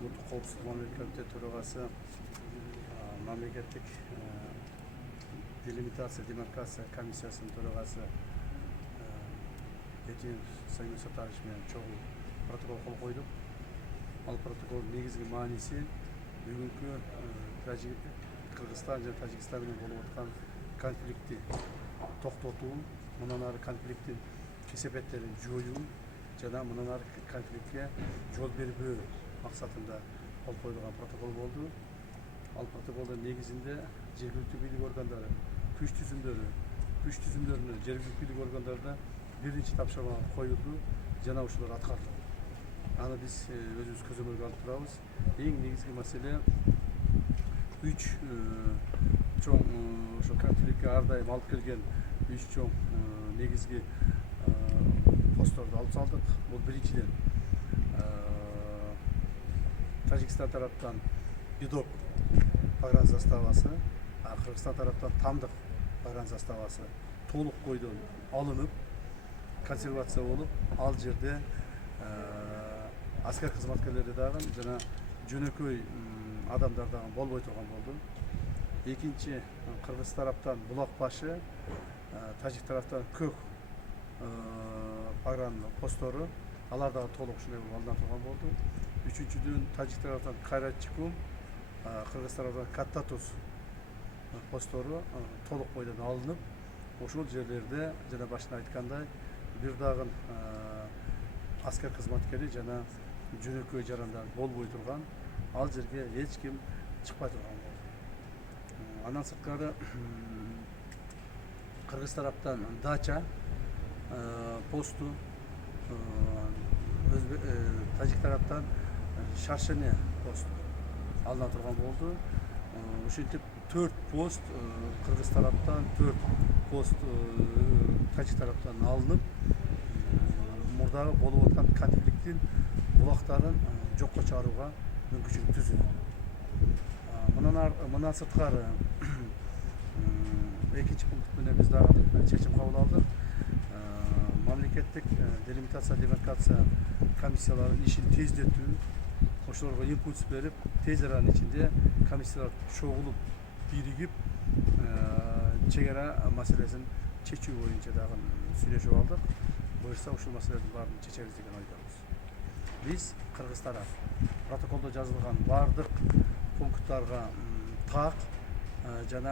Ұлттық қауіпсіздік мамлекеттік комитет төрағасы, мемлекеттік делимитация демаркация комиссиясының төрағасы Etiyen Sayın Sattarishмен чогуу протокол кол койдук. Ал протокол негизги маанisi бүгүнкү Кыргызстан жана Тажикстан менен болуп аткан конфликтти токтотуу, мындан ары конфликттин кесепеттерин жоюу жана мындан ары конфликтке жол бербөө максатында кол коюлган протокол болду. Ал протоколдун негизинде жергиликтүү бийлик органдары күч түзүмдөрүнө жергиликтүү бийлик органдарына биринчи тапшырма коюлду жана ушулар аткарылды. Аны биз өзүбүз көзөмөлгө алып турабыз. Эң негизги маселе үч чоң ошо конфликтке ар дайым алып келген үч чоң негизги постторду алып салдык. Бул биринчиден Тажикстан тараптан Бидок погран заставасы, Кыргызстан тараптан Тамдык погран заставасы толук бойдон алынып, консервация болуп, ал жерде аскер кызматкерлери дагы жана жөнөкөй адамдар дагы болбой турган болду. Экинчи, Кыргыз тараптан Булак башы, Тажик тараптан Көк погран посттору, алар дагы толук ушундай болуп алына турган болду. Үчүнчүдөн Тажик тараптан Кайратчыкум, Кыргыз тараптан Каттатуз посттору толук бойдон алынып, ошол жерлерде жана башында айткандай бир дагы аскер кызматкери жана жөнөкөй жарандар болбой турган, ал жерге эч ким чыкпай турган болду. Андан сырткары Кыргыз тараптан Дача посту, Тажик тараптан Шаршене посту алына турган болду. Ушинтип 4 пост Кыргыз тараптан, 4 пост Тажик тараптан алынып, мурдагы болуп аткан конфликттин булактарын жокко чыгарууга мүмкүнчүлүк түзүүдө. Мындан сырткары экинчи пункт менен биз дагы чечим кабыл алдык. Мамлекеттик делимитация демаркация комиссияларынын ишин тездетүү, ошолорго импульс берип, тез аранын ичинде комиссиялар чогулуп, биригип, чегара маселесин чечүү боюнча дагы сүйлөшүп алдык. Буюрса ушул маселелердин баарын чечебиз деген ойдобуз. Биз Кыргыз тарап протоколдо жазылган бардык пункттарга так жана